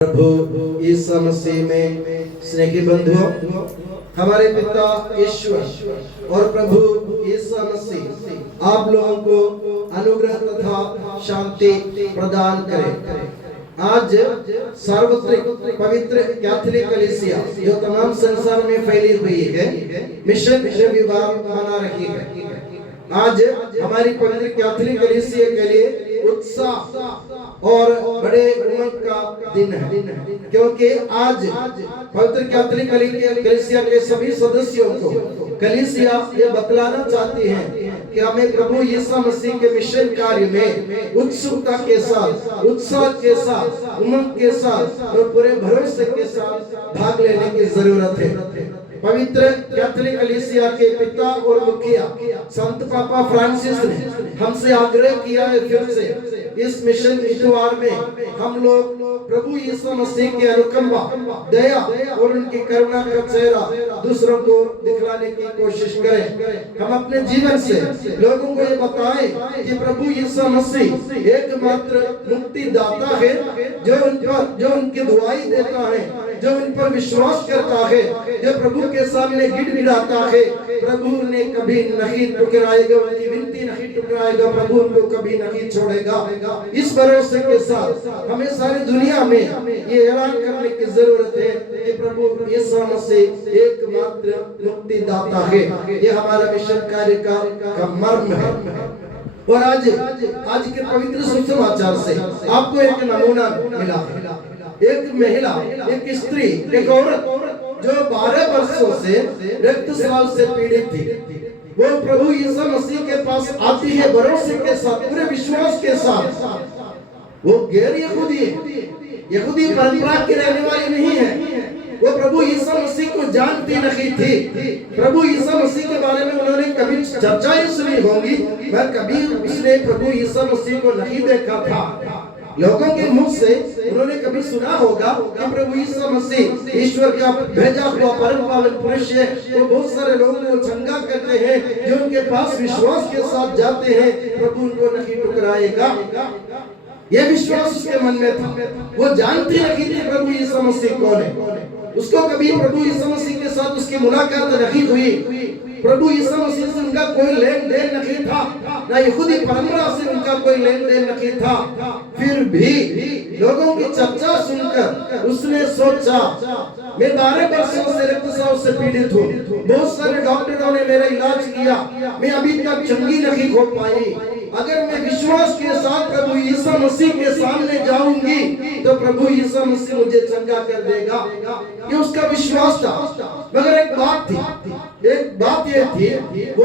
प्रभु यीशु मसीह में स्नेही बंधुओं, हमारे पिता ईश्वर और प्रभु यीशु मसीह आप लोगों को अनुग्रह तथा शांति प्रदान करें। आज सार्वत्रिक पवित्र कैथोलिक कलीसिया जो तमाम संसार में फैली हुई है, मिशन विभाग मना रही है। आज हमारी पवित्र कैथोलिक कलीसिया के लिए उत्साह और बड़े उमंग का दिन है, क्योंकि आज पवित्र कैथोलिक कलीसिया के सभी सदस्यों को कलीसिया ये बतलाना चाहती है कि हमें प्रभु यीशु मसीह के मिशन कार्य में उत्सुकता के साथ, उत्साह के साथ, उमंग के साथ और पूरे भरोसे के साथ भाग लेने की जरूरत है। पवित्र कैथोलिक कलीसिया के पिता और मुखिया संत पापा फ्रांसिस ने हमसे आग्रह किया है, फिर से इस मिशन इतवार में हम लोग प्रभु यीशु मसीह की अनुकंपा, दया और उनकी करुणा का चेहरा दूसरों को दिखलाने की कोशिश करें। हम अपने जीवन से लोगों को ये बताएं कि प्रभु यीशु मसीह एकमात्र मुक्ति दाता है, जो उनकी दुआई देता है, जो उन पर विश्वास करता है, जो प्रभु के सामने गिड़गिड़ाता है, प्रभु ने कभी नहीं ठुकराएगा, उनकी विनती नहीं ठुकराएगा, प्रभु उनको कभी नहीं छोड़ेगा। इस भरोसे के साथ हमें सारी दुनिया में ये ऐलान करने की जरूरत है कि प्रभु यीशु मसीह एकमात्र मुक्तिदाता है। ये हमारा मिशन कार्य का मर्म है। और आज के पवित्र सुसमाचार से आपको एक नमूना मिला है। एक महिला, एक स्त्री, एक औरत जो 12 वर्षों से रक्तस्राव से पीड़ित थी, वो प्रभु यीशु मसीह के पास आती है भरोसे के साथ, पूरे विश्वास के साथ। वो गैर यहूदी परंपरा की रहने वाली नहीं है। वो प्रभु यीशु मसीह को जानती नहीं थी। प्रभु यीशु मसीह के बारे में उन्होंने कभी चर्चा ही सुनी होगी, मैं कभी उसने प्रभु यीशु मसीह को नहीं देखा था। लोगों के मुख से उन्होंने कभी सुना होगा कि प्रभु यीशु मसीह ईश्वर का भेजा हुआ परम पावन पुरुष है। वो बहुत सारे लोगों को चंगा करते हैं, जो उनके पास विश्वास के साथ जाते हैं, प्रभु उनको नहीं ठुकराएगा। ये विश्वास उसके मन में था। वो जानती नहीं थी प्रभु यीशु मसीह कौन है। उसको कभी प्रभु यीशु मसीह के साथ उसकी मुलाकात नहीं हुई। प्रभु यीशु मसीह से उनका कोई लेन देन नहीं था, ना यहूदी परंपरा से उनका कोई लेन देन नहीं था। फिर भी लोगों की चर्चा सुनकर उसने सोचा, मैं 12 वर्षों से रक्तस्राव से पीड़ित हूँ, बहुत सारे डॉक्टरों ने मेरा इलाज किया, मैं अभी तक चंगी नहीं हो पाई। अगर मैं विश्वास के साथ प्रभु यीशु मसीह के सामने जाऊंगी तो प्रभु यीशु मसीह मुझे चंगा कर देगा। ये उसका विश्वास था। मगर एक बात ये थी, वो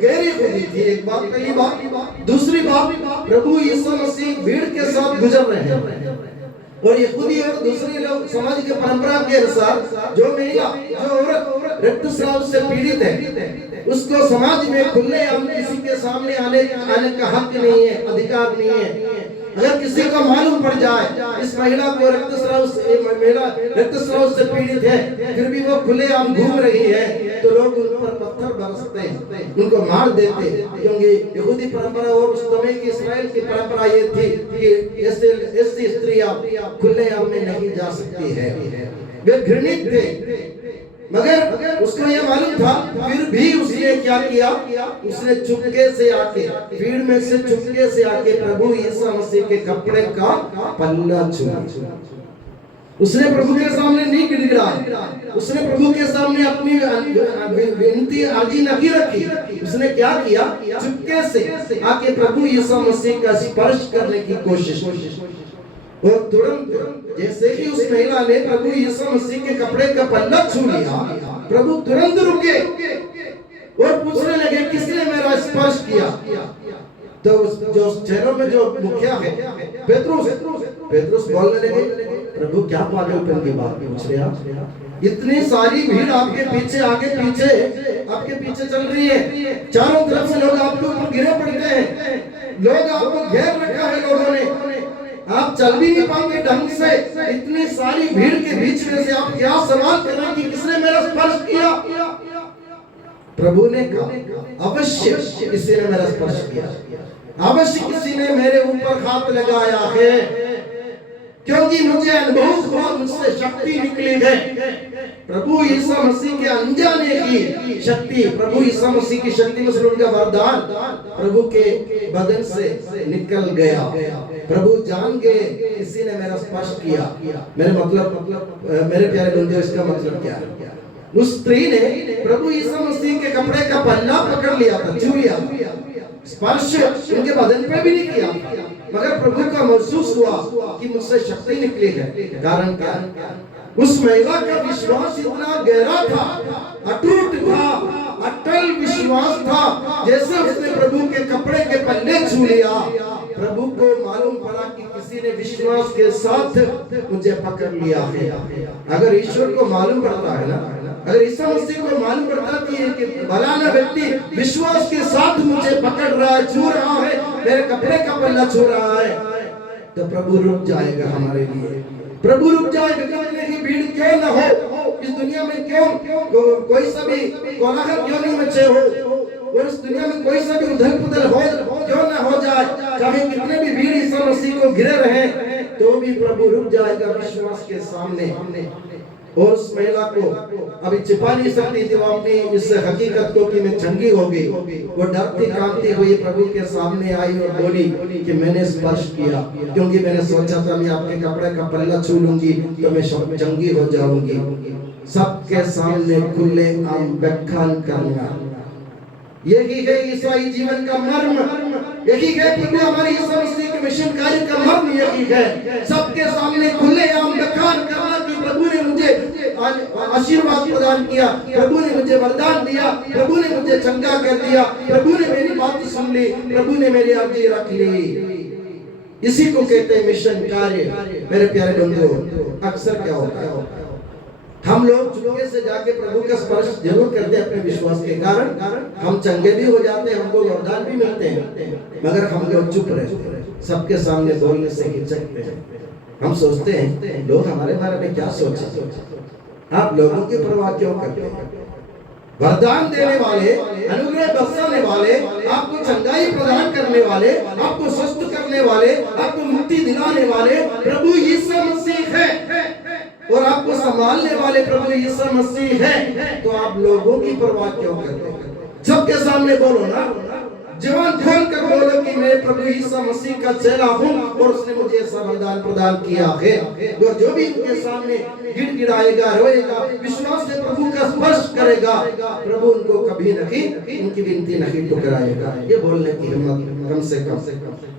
गैर यहूदी थी। एक बात, पहली बात। दूसरी बात, प्रभु यीशु मसीह भीड़ के साथ गुजर रहे हैं और यहूदी और दूसरे लोग समाज के परंपरा के अनुसार जो महिला, जो औरत रक्तस्राव से पीड़ित है, उसको समाज में खुले आम किसी के सामने आने का हक नहीं है, अधिकार नहीं है। अगर किसी को मालूम पड़ जाए इस महिला को रक्तस्राव से पीड़ित है, फिर भी वो खुले आम घूम रही है, तो लोग उन पर पत्थर बरसते हैं, उनको मार देते हैं। क्योंकि यहूदी परंपरा और उस समय की इस्राएल की परंपरा ये थी कि ऐसी स्त्रियां खुले आम में नहीं जा सकती है, वे घृणित थे। मगर उसको यह मालूम था, फिर भी उसने क्या किया, उसने चुपके से आके, भीड़ में से चुपके से आके प्रभु यीशु मसीह के कपड़े का पल्ला छुआ। उसने प्रभु के सामने नहीं गिड़गिड़ाया, उसने प्रभु के सामने अपनी विनती अर्जी नहीं रखी। उसने क्या किया, चुपके से आके प्रभु यीशु मसीह का स्पर्श करने की कोशिश। और तुरंत जैसे ही उस महिला ने प्रभु यीशु मसीह के कपड़े का पल्ला छू लिया, प्रभु तुरंत रुके और पूछने लगे, किसने मेरा स्पर्श किया? तो जो चेहरों में जो मुखिया है पेट्रोस बोलने लगे, प्रभु क्या पागलपन की बात पूछ रहे आप? इतनी सारी भीड़ आपके पीछे, आगे पीछे आपके पीछे चल रही है, चारों तरफ से लोग आपके ऊपर गिरे पड़ते हैं, लोग आपको घेर रखा है, लोगों ने, आप चल भी नहीं पाएंगे ढंग से। इतनी सारी भीड़ के बीच में से आप क्या सवाल कर रहे हैं कि किसने मेरा स्पर्श किया? प्रभु ने कहा, अवश्य किसी ने मेरा स्पर्श किया, अवश्य किसी ने मेरे ऊपर हाथ लगाया है। क्योंकि मुझे अनुभव हुआ मुझसे शक्ति निकली है। प्रभु यीशु मसीह के अनजाने की शक्ति, प्रभु यीशु मसीह की शक्ति में उनका वरदान प्रभु के बदन से निकल गया। प्रभु जान गए किसी ने मेरा स्पर्श किया। मेरे मेरे प्यारे बंधुओं, इसका मतलब क्या है? उस स्त्री ने प्रभु यीशु मसीह के कपड़े का पल्ला पकड़ लिया था, छू लिया, स्पर्श उनके बदन पे भी नहीं किया, मगर प्रभु का महसूस हुआ कि मुझसे शक्ति निकली है। कारण क्या? उस महिला का विश्वास इतना गहरा था, अटूट था, अटल विश्वास था। जैसे उसने प्रभु के कपड़े के पल्ले छू लिया, प्रभु को मालूम पड़ा कि किसी ने विश्वास के साथ मुझे पकड़ लिया है। अगर ईश्वर को मालूम पड़ता है ना, अगर ईसा मसीह को मालूम पड़ता कि भलाना व्यक्ति विश्वास के साथ मुझे पकड़ रहा है, छू रहा है, मेरे कपड़े का पल्ला छू रहा है, तो प्रभु रुक जाएगा हमारे लिए। प्रभु रुक जाएगा। कितने की भीड़ क्यों न हो इस दुनिया में, क्यों कोई सा भी कोलाहल क्यों नहीं मचे हो, और इस दुनिया में कोई सा भी उधल पुधल हो क्यों न हो जाए, चाहे कितने भी भीड़ ईसा मसीह को घिरे रहे, तो भी प्रभु रुक जाएगा विश्वास के सामने। और उस महिला को अभी छिपा नहीं सकती थी वो अपनी इस हकीकत को कि मैं चंगी हो गई। वो डरती कांपती हुई प्रभु के सामने आई और बोली कि मैंने स्पर्श किया, क्योंकि मैंने सोचा था मैं आपके कपड़े का पल्ला छू लूंगी तो मैं चंगी हो जाऊंगी। सबके सामने खुले आम बखान करना, यही है ईसाई जीवन का मर्म, यही है प्रभु हमारे यीशु मसीह के मिशन कार्य का मर्म, यही है सबके सामने खुले आम बखान करना कि प्रभु ने मुझे आशीर्वाद प्रदान किया, प्रभु ने मुझे वरदान दिया, प्रभु ने मुझे चंगा कर दिया, प्रभु ने मेरी बात सुन ली, प्रभु ने मेरी अर्जी रख ली। इसी को कहते हैं मिशन कार्य। मेरे प्यारे बंधुओं, अक्सर क्या होता है, हम लोग चुपके से जाके प्रभु का स्पर्श जरूर करते हैं अपने विश्वास के कारण, हम चंगे भी हो जाते हैं, हमको वरदान भी मिलते हैं, मगर हम लोग चुप रहते हैं, सबके सामने बोलने से हिचकते हैं। हम सोचते हैं लोग हमारे बारे में क्या सोचे, आप लोगों की परवाह क्यों करते हैं? वरदान देने वाले, अनुग्रह बरसाने वाले, आपको चंगाई प्रदान करने वाले, आपको स्वस्थ करने वाले, आपको मुक्ति दिलाने वाले प्रभु यीशु मसीह है, और आपको संभालने वाले प्रभु यीशु मसीह है। तो आप लोगों की परवाह क्यों करते हैं? सबके सामने बोलो ना, जवान खोल कर बोलो कि मैं प्रभु यीशु मसीह का चेला हूँ और उसने मुझे ऐसा वरदान प्रदान किया है। और जो भी उनके सामने गिड़गिड़ाएगा, रोएगा, विश्वास से प्रभु का स्पर्श करेगा, प्रभु उनको कभी नहीं उनकी विनती नहीं ठुकराएगा। ये बोलने की हिम्मत कम से कम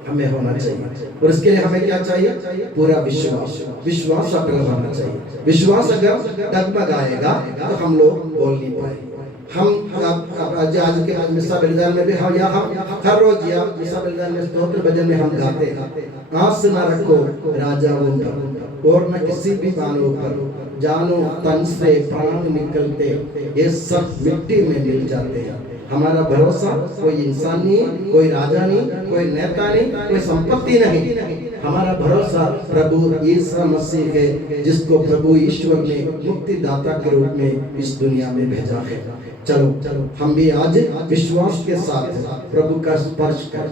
हमें होना चाहिए। और इसके लिए हमें क्या चाहिए? पूरा विश्वास। विश्वास अटल होना चाहिए। विश्वास अगर डगमगाएगा तो हम लोग बोल नहीं पाएंगे। हम आज के मिसा बलिदान में भी हम हर रोज या मिसा बलिदान में स्तोत्र भजन में हम गाते हैं, आस न रखो राजा उन और न किसी भी मानव पर, जानो तन से प्राण निकलते ये सब मिट्टी में मिल जाते हैं। हमारा भरोसा कोई इंसान नहीं, कोई राजा नहीं, कोई नेता नहीं, कोई संपत्ति नहीं, हमारा भरोसा प्रभु यीशु मसीह है, जिसको प्रभु ईश्वर ने मुक्तिदाता के रूप में इस दुनिया में भेजा है। चलो हम भी आज विश्वास के साथ प्रभु का स्पर्श कर,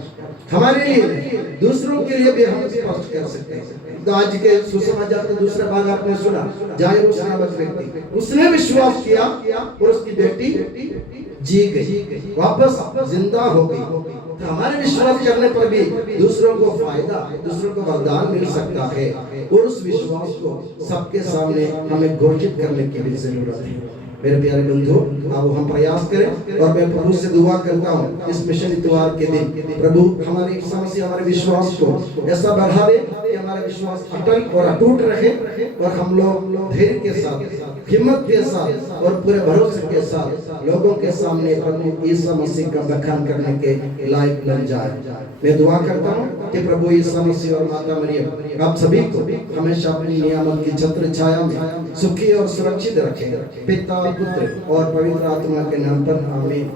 हमारे लिए दूसरों के लिए भी हम स्पर्श कर सकते हैं। तो आज के सुसमाचार का दूसरा भाग आपने सुना, जायरूस नामक व्यक्ति, उसने विश्वास किया और उसकी बेटी जी गई, वापस जिंदा हो गई। तो हमारे विश्वास करने पर भी दूसरों को फायदा, दूसरों को वरदान मिल सकता है, और उस विश्वास को सबके सामने हमें घोषित करने की भी जरूरत है। मेरे प्यारे बंधु, अब हम प्रयास करें, और मैं प्रभु से दुआ करता हूँ इस मिशन इतवार के दिन प्रभु हमारी समस्या, हमारे विश्वास को ऐसा बढ़ावे कि हमारा विश्वास अटल और अटूट रहे, और हम लोग धैर्य के साथ, हिम्मत के साथ और पूरे भरोसे के साथ लोगों के सामने प्रभु यीशु मसीह का बखान करने के लायक बन जाए। मैं दुआ करता हूँ कि प्रभु यीशु मसीह और माता मरियम आप सभी को हमेशा अपनी नियामत की छत्र छाया में सुखी और सुरक्षित रखें। पिता, पुत्र और पवित्र आत्मा के नाम पर आमीन।